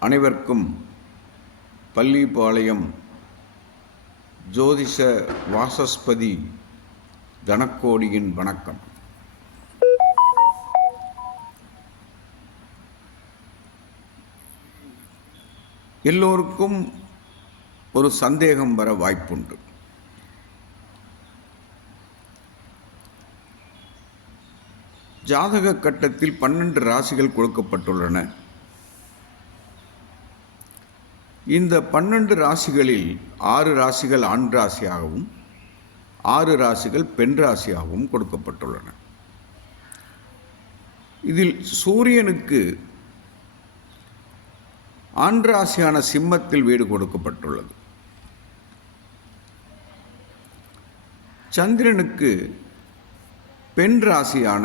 அனைவருக்கும் பள்ளிப்பாளையம் ஜோதிஷ வாசஸ்பதி தனக்கோடியின் வணக்கம். எல்லோருக்கும் ஒரு சந்தேகம் வர வாய்ப்புண்டு. ஜாதக கட்டத்தில் பன்னெண்டு ராசிகள் கொடுக்கப்பட்டுள்ளன. இந்த பன்னெண்டு ராசிகளில் ஆறு ராசிகள் ஆண் ராசியாகவும் ஆறு ராசிகள் பெண் ராசியாகவும் கொடுக்கப்பட்டுள்ளன. இதில் சூரியனுக்கு ஆண் ராசியான சிம்மத்தில் வீடு கொடுக்கப்பட்டுள்ளது. சந்திரனுக்கு பெண் ராசியான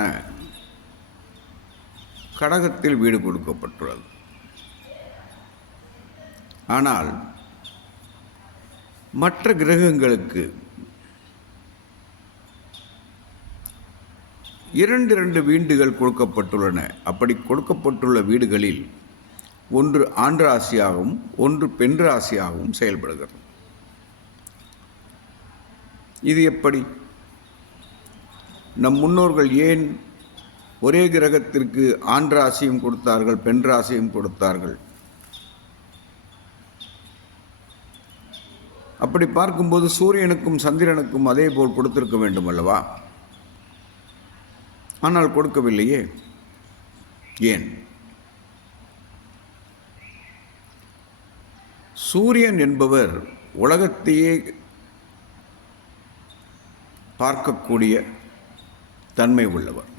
கடகத்தில் வீடு கொடுக்கப்பட்டுள்ளது. ஆனால் மற்ற கிரகங்களுக்கு இரண்டு இரண்டு வீடுகள் கொடுக்கப்பட்டுள்ளன. அப்படி கொடுக்கப்பட்டுள்ள வீடுகளில் ஒன்று ஆண் ராசியாகவும் ஒன்று பெண் ராசியாகவும் செயல்படுகிறது. இது எப்படி? நம் முன்னோர்கள் ஏன் ஒரே கிரகத்திற்கு ஆண் ராசியும் கொடுத்தார்கள் பெண் ராசியும் கொடுத்தார்கள்? அப்படி பார்க்கும்போது சூரியனுக்கும் சந்திரனுக்கும் அதே போல் கொடுத்திருக்க வேண்டும் அல்லவா? ஆனால் கொடுக்கவில்லையே. ஏன்? சூரியன் என்பவர் உலகத்தையே பார்க்கக்கூடிய தன்மை உள்ளவர்.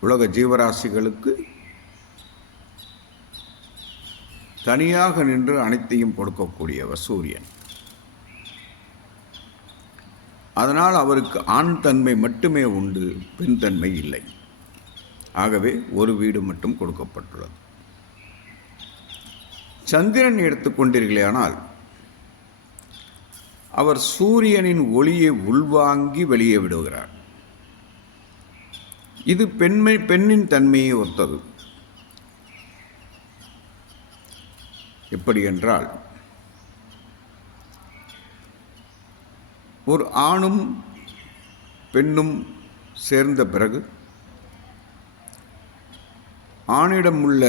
உலக ஜீவராசிகளுக்கு தனியாக நின்று அனைத்தையும் கொடுக்கக்கூடியவர் சூரியன். அதனால் அவருக்கு ஆண் தன்மை மட்டுமே உண்டு பெண் தன்மை இல்லை. ஆகவே ஒரு வீடு மட்டும் கொடுக்கப்பட்டுள்ளது. சந்திரன் எடுத்துக்கொண்டீர்களேயானால் அவர் சூரியனின் ஒளியை உள்வாங்கி வெளியே விடுகிறார். இது பெண்மை பெண்ணின் தன்மையை ஒத்தது. எப்படி என்றால் ஒரு ஆணும் பெண்ணும் சேர்ந்த பிறகு ஆணிடம் உள்ள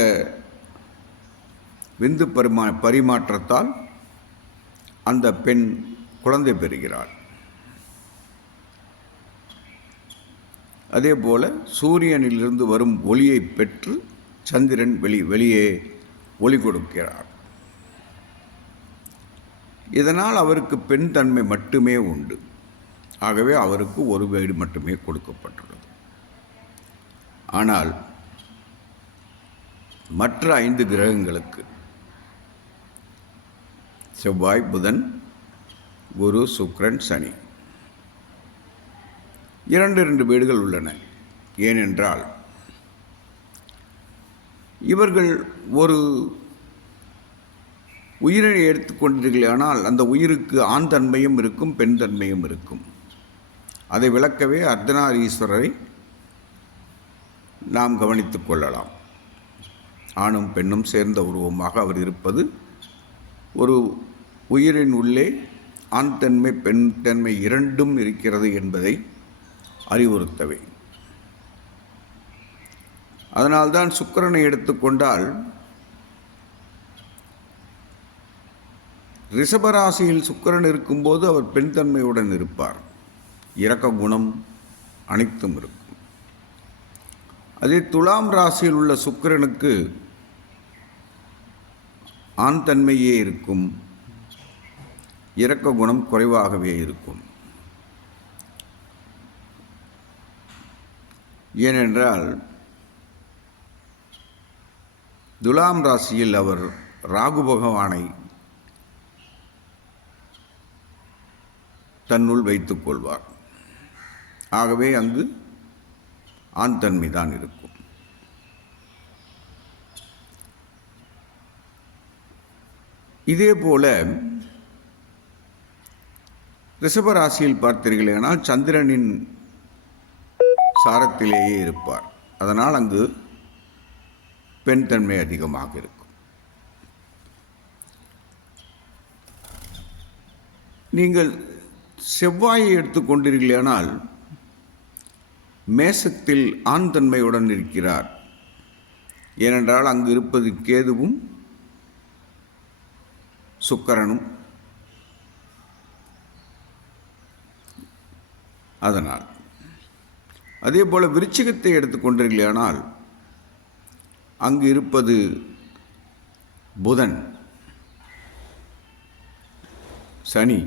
விந்து பரிமா பரிமாற்றத்தால் அந்த பெண் குழந்தை பெறுகிறாள். அதே போல சூரியனிலிருந்து வரும் ஒளியை பெற்று சந்திரன் வெளி வெளியே ஒளி கொடுக்கிறார். இதனால் அவருக்கு பெண் தன்மை மட்டுமே உண்டு. ஆகவே அவருக்கு ஒரு வீடு மட்டுமே கொடுக்கப்பட்டுள்ளது. ஆனால் மற்ற ஐந்து கிரகங்களுக்கு செவ்வாய் புதன் குரு சுக்ரன் சனி. இரண்டு இரண்டு வீடுகள் உள்ளன. ஏனென்றால் இவர்கள் ஒரு உயிரை எடுத்துக்கொண்டீர்களானால் அந்த உயிருக்கு ஆண் தன்மையும் இருக்கும் பெண் தன்மையும் இருக்கும். அதை விளக்கவே அர்த்தநாரீஸ்வரரை நாம் கவனித்துக் கொள்ளலாம். ஆணும் பெண்ணும் சேர்ந்த உருவமாக அவர் இருப்பது ஒரு உயிரின் உள்ளே ஆண் தன்மை பெண் தன்மை இரண்டும் இருக்கிறது என்பதை அறிவுறுத்தவை. அதனால்தான் சுக்கிரனை எடுத்துக்கொண்டால் ரிஷபராசியில் சுக்கிரன் இருக்கும்போது அவர் பெண் தன்மையுடன் இருப்பார். இரக்க குணம் அனைத்தும் இருக்கும். அதே துலாம் ராசியில் உள்ள சுக்கிரனுக்கு ஆண் தன்மையே இருக்கும். இரக்க குணம் குறைவாகவே இருக்கும். ஏனென்றால் துலாம் ராசியில் அவர் ராகு பகவானை தன்னுள் வைத்து கொள்வார். ஆகவே அங்கு ஆண் தன்மை தான் இருக்கும். இதே போல ரிஷபராசியில் பார்த்தீர்களேனால் சந்திரனின் சாரத்திலேயே இருப்பார். அதனால் அங்கு பெண் தன்மை அதிகமாக இருக்கும். நீங்கள் செவ்வாயை எடுத்துக்கொண்டீர்களானால் மேசத்தில் ஆண் தன்மையுடன் இருக்கிறார். ஏனென்றால் அங்கு இருப்பது கேதுவும் சுக்கரனும். அதனால் அதே போல் விருச்சிகத்தை எடுத்துக்கொண்டீர்களானால் அங்கு இருப்பது புதன் சனி.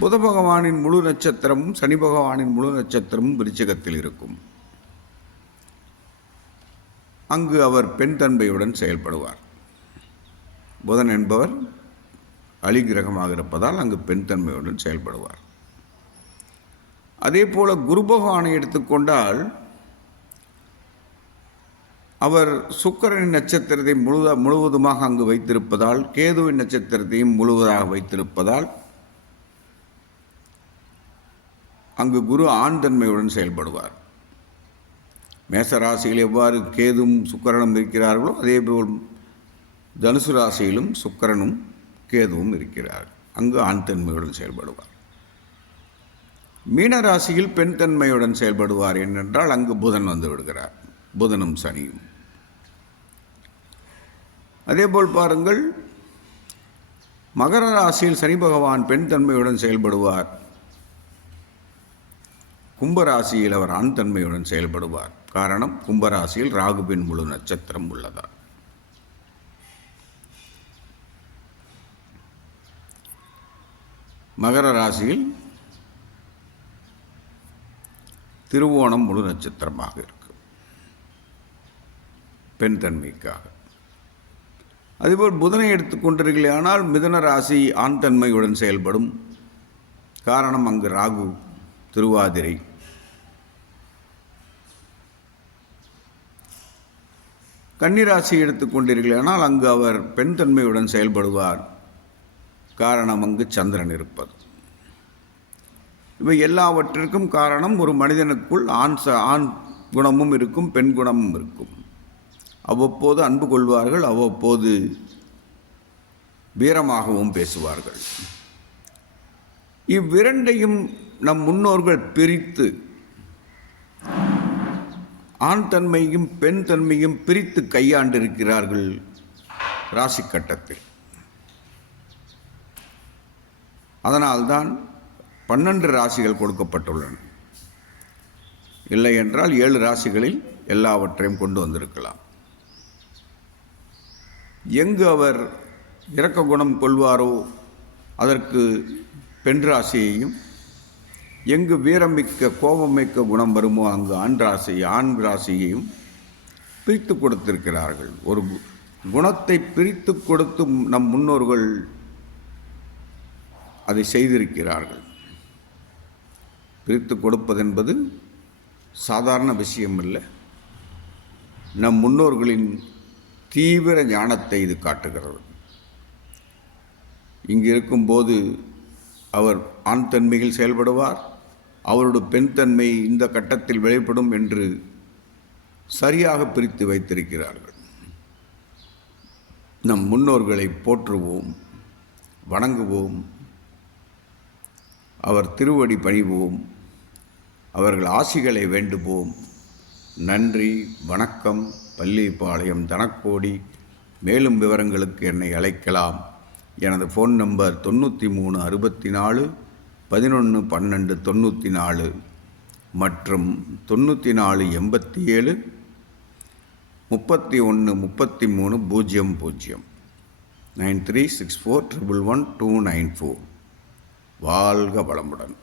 புத பகவானின் முழு நட்சத்திரமும் சனி பகவானின் முழு நட்சத்திரமும் விருச்சகத்தில் இருக்கும். அங்கு அவர் பெண் தன்மையுடன் செயல்படுவார். புதன் என்பவர் அலிகிரகமாக இருப்பதால் அங்கு பெண் தன்மையுடன் செயல்படுவார். அதே போல் குரு பகவானை எடுத்துக்கொண்டால் அவர் சுக்கரனின் நட்சத்திரத்தை முழுத முழுவதுமாக அங்கு வைத்திருப்பதால் கேதுவின் நட்சத்திரத்தையும் முழுவதாக வைத்திருப்பதால் அங்கு குரு ஆண் தன்மையுடன் செயல்படுவார். மேசராசியில் எவ்வாறு கேதும் சுக்கரனும் இருக்கிறார்களோ அதேபோல் தனுசு ராசியிலும் சுக்கரனும் கேதுவும் இருக்கிறார். அங்கு ஆண் தன்மையுடன் செயல்படுவார். மீன ராசியில் பெண் தன்மையுடன் செயல்படுவார் ஏனென்றால் அங்கு புதன் வந்து விடுகிறார். புதனும் சனியும். அதேபோல் பாருங்கள் மகர ராசியில் சனி பகவான் பெண் தன்மையுடன் செயல்படுவார். கும்பராசியில் அவர் ஆண் தன்மையுடன் செயல்படுவார். காரணம் கும்பராசியில் ராகுவின் முழு நட்சத்திரம் உள்ளதால். மகர ராசியில் திருவோணம் முழு நட்சத்திரமாக இருக்கும் பெண் தன்மைக்காக. அதேபோல் புதனை எடுத்துக்கொண்டீர்களே ஆனால் மிதன ராசி ஆண் தன்மையுடன் செயல்படும். காரணம் அங்கு ராகு திருவாதிரை. கன்னிராசி எடுத்துக்கொண்டீர்களானால் அங்கு அவர் பெண் தன்மையுடன் செயல்படுவார். காரணம் அங்கு சந்திரன் இருப்பது. இவை எல்லாவற்றிற்கும் காரணம் ஒரு மனிதனுக்குள் ஆண் ச ஆண் குணமும் இருக்கும் பெண் குணமும் இருக்கும். அவ்வப்போது அன்பு கொள்வார்கள் அவ்வப்போது வீரமாகவும் பேசுவார்கள். இவ்விரண்டையும் நம் முன்னோர்கள் பிரித்து ஆண் தன்மையும் பெண் தன்மையும் பிரித்து கையாண்டிருக்கிறார்கள் ராசி கட்டத்தில். அதனால்தான் பன்னெண்டு ராசிகள் கொடுக்கப்பட்டுள்ளன. இல்லை என்றால் ஏழு ராசிகளில் எல்லாவற்றையும் கொண்டு வந்திருக்கலாம். எங்கு அவர் இரக்க குணம் கொள்வாரோ அதற்கு பெண் ராசியையும் எங்கு வீரமிக்க கோபமிக்க குணம் வருமோ அங்கு ஆண் ராசி ஆண் ராசியையும் பிரித்து கொடுத்திருக்கிறார்கள். ஒரு குணத்தை பிரித்து கொடுத்து நம் முன்னோர்கள் அதை செய்திருக்கிறார்கள். பிரித்து கொடுப்பதென்பது சாதாரண விஷயம் இல்லை நம் முன்னோர்களின் தீவிர ஞானத்தை இது காட்டுகிறது. இங்கு இருக்கும்போது அவர் ஆண் தன்மையில் செயல்படுவார் அவருடைய பெண் தன்மை இந்த கட்டத்தில் வெளிப்படும் என்று சரியாக பிரித்து வைத்திருக்கிறார்கள். நம் முன்னோர்களை போற்றுவோம் வணங்குவோம் அவர் திருவடி பணிவோம் அவர்கள் ஆசிகளை வேண்டுவோம். நன்றி வணக்கம் பள்ளிப்பாளையம் தனக்கோடி மேலும் விவரங்களுக்கு என்னை அழைக்கலாம். எனது ஃபோன் நம்பர் தொண்ணூற்றி மூணு அறுபத்தி நாலு பதினொன்று பன்னெண்டு தொண்ணூற்றி நாலு மற்றும் தொண்ணூற்றி நாலு எண்பத்தி ஏழு முப்பத்தி ஒன்று முப்பத்தி மூணு பூஜ்ஜியம் பூஜ்ஜியம். Nine three six four triple one two nine four. வாழ்க வளமுடன்.